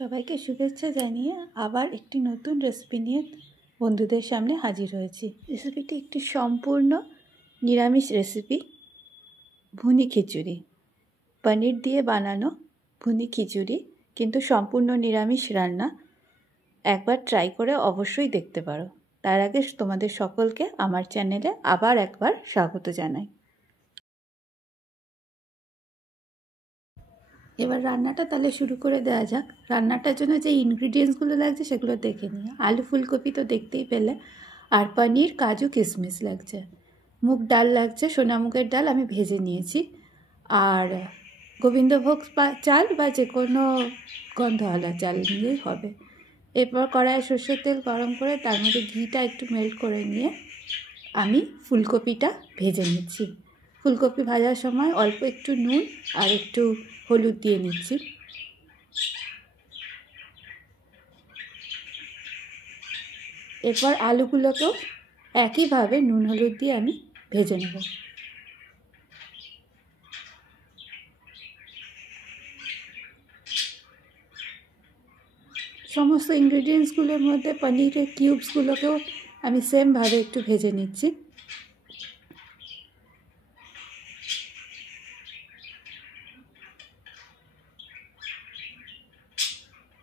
সবাইকে শুভেচ্ছা জানিয়ে আবার একটি নতুন রেসিপি নিয়ে বন্ধুদের সামনে হাজির হয়েছি। রেসিপিটি একটি সম্পূর্ণ নিরামিষ রেসিপি, ভুনি খিচুড়ি। পনির দিয়ে বানানো ভুনি খিচুড়ি, কিন্তু সম্পূর্ণ নিরামিষ রান্না। একবার ট্রাই করে অবশ্যই দেখতে পারো। তার আগে তোমাদের সকলকে আমার চ্যানেলে আবার একবার স্বাগত জানাই। এবার রান্নাটা তাহলে শুরু করে দেওয়া যাক। রান্নাটার জন্য যে ইনগ্রিডিয়েন্টসগুলো লাগছে সেগুলো দেখে নিই। আলু ফুলকপি তো দেখতেই পেলে, আর পনির, কাজু, কিশমিশ লাগছে। মুগ ডাল লাগছে, সোনা মুগের ডাল আমি ভেজে নিয়েছি। আর গোবিন্দভোগ চাল বা যে কোনো গন্ধওয়ালা চাল নিয়েই হবে। এরপর কড়াইয়ে সর্ষের তেল গরম করে তার মধ্যে ঘিটা একটু মেল্ট করে নিয়ে আমি ফুলকপিটা ভেজে নিচ্ছি। ফুলকপি ভাজার সময় অল্প একটু নুন আর একটু হলুদ দিয়ে নিচ্ছি। এরপর আলুগুলোকেও একইভাবে নুন হলুদ দিয়ে আমি ভেজে নেব। সমস্ত ইনগ্রিডিয়েন্টসগুলোর মধ্যে পনিরের কিউবসগুলোকেও আমি সেমভাবে একটু ভেজে নিচ্ছি।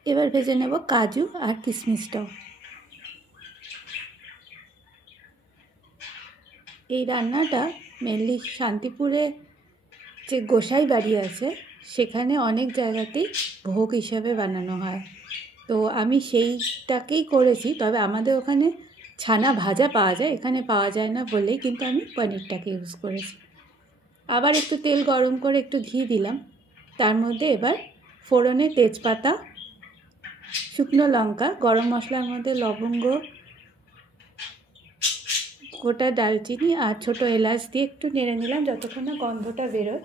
এবার ভেজে নেব কাজু আর কিশমিশটাও। এই রান্নাটা মেনলি শান্তিপুরে যে গোসাই বাড়ি আছে সেখানে অনেক জায়গাতেই ভোগ হিসাবে বানানো হয়। তো আমি সেইটাকেই করেছি, তবে আমাদের ওখানে ছানা ভাজা পাওয়া যায়, এখানে পাওয়া যায় না বলেই কিন্তু আমি পনিরটাকে ইউজ করেছি। আবার একটু তেল গরম করে একটু ঘি দিলাম। তার মধ্যে এবার ফোড়নে তেজপাতা, শুকনো লঙ্কা, গরম মশলার মধ্যে লবঙ্গ, গোটা দারচিনি আর ছোটো এলাচ দিয়ে একটু নেড়ে নিলাম যতক্ষণ না গন্ধটা বেরোয়।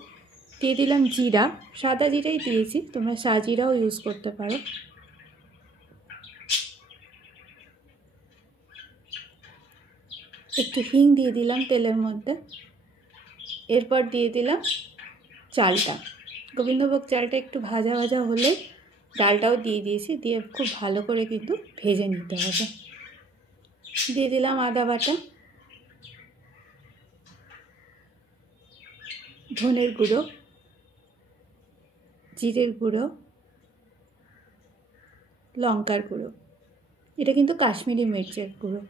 দিয়ে দিলাম জিরা, সাদা জিরাই দিয়েছি, তোমরা সাজিরাও ইউজ করতে পারো। একটু হিং দিয়ে দিলাম তেলের মধ্যে। এরপর দিয়ে দিলাম চালটা, গোবিন্দভোগ চালটা একটু ভাজা ভাজা হলে ডালটাও দিয়ে দিয়েছি, দিয়ে খুব ভালো করে কিন্তু ভেজে নিতে হবে। দিয়ে দিলাম আদা বাটা, ধনের গুঁড়ো, জিরের গুঁড়ো, লঙ্কার গুঁড়ো, এটা কিন্তু কাশ্মীরি মির্চের গুঁড়ো।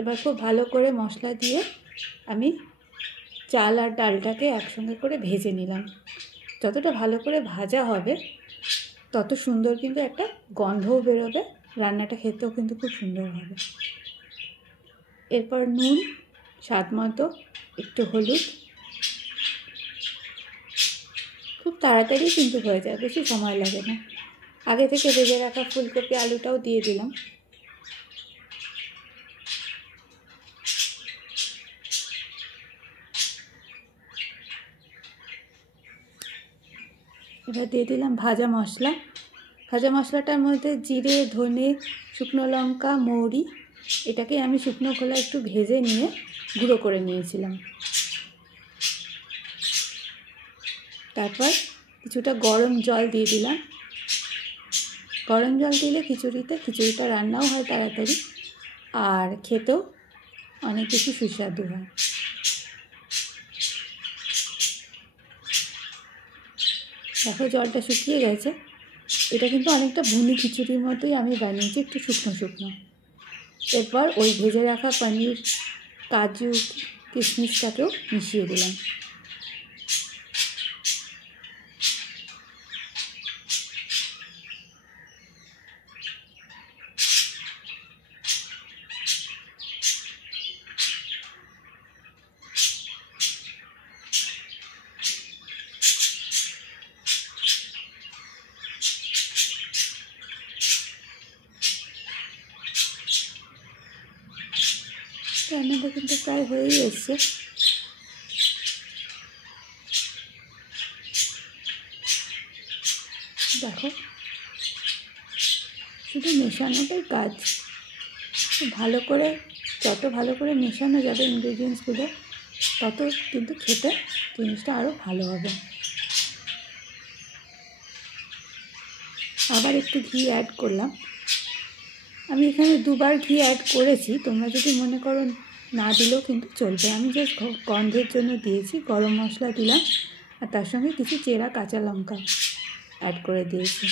এবার খুব ভালো করে মশলা দিয়ে আমি চাল আর ডালটাকে একসঙ্গে করে ভেজে নিলাম। যতটা ভালো করে ভাজা হবে তত সুন্দর কিন্তু একটা গন্ধও বেরোবে, রান্নাটা খেতেও কিন্তু খুব সুন্দর হবে। এরপর নুন স্বাদ মতো, একটু হলুদ, খুব তাড়াতাড়ি কিন্তু হয়ে যায়, বেশি সময় লাগে না। আগে থেকে ভেজে রাখা ফুলকপি আলুটাও দিয়ে দিলাম। এবার দিয়ে দিলাম ভাজা মশলা। ভাজা মশলাটার মধ্যে জিরে, ধনে, শুকনো লঙ্কা, মৌরি, এটাকে আমি শুকনো খোলা একটু ভেজে নিয়ে গুঁড়ো করে নিয়েছিলাম। তারপর কিছুটা গরম জল দিয়ে দিলাম। গরম জল দিলে খিচুড়িটা রান্নাও হয় তাড়াতাড়ি আর খেতেও অনেক বেশি সুস্বাদু হয়। দেখো জলটা শুকিয়ে গেছে। এটা কিন্তু অনেকটা ভুনি খিচুড়ির মতোই আমি বানিয়েছি, একটু শুকনো শুকনো। এরপর ওই ভেজে রাখা পনির, কাজু, কিশমিশটাকেও মিশিয়ে দিলাম। রান্নাটা কিন্তু প্রায় হয়েই এসছে। দেখো শুধু মেশানোটাই কাজ। ভালো করে, যত ভালো করে মেশানো যাবে ইনগ্রিডিয়েন্টসগুলো তত কিন্তু খেতে জিনিসটা আরও ভালো হবে। আবার একটু ঘি অ্যাড করলাম। আমি এখানে 2বার ঘি অ্যাড করেছি, তোমরা যদি মনে করো না দিলেও কিন্তু চলবে। আমি জাস্ট গন্ধের জন্য দিয়েছি। গরম মশলা দিলাম আর তার সঙ্গে কিছু চেরা কাঁচা লঙ্কা অ্যাড করে দিয়েছি।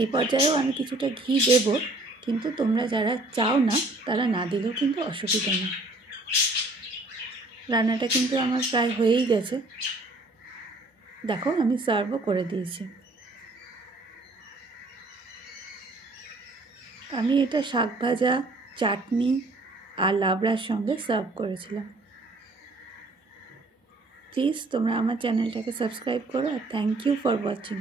এই পর্যায়েও আমি কিছুটা ঘি দেব, কিন্তু তোমরা যারা চাও না তারা না দিলেও কিন্তু অসুবিধা নেই। রান্নাটা কিন্তু আমার প্রায় হয়েই গেছে। দেখো আমি সার্ভও করে দিয়েছি। আমি এটা শাক ভাজা, চাটনি আর লাবড়ার সঙ্গে সার্ভ করেছিলাম। প্লিজ তোমরা আমার চ্যানেলটাকে সাবস্ক্রাইব করো আর থ্যাংক ইউ ফর ওয়াচিং।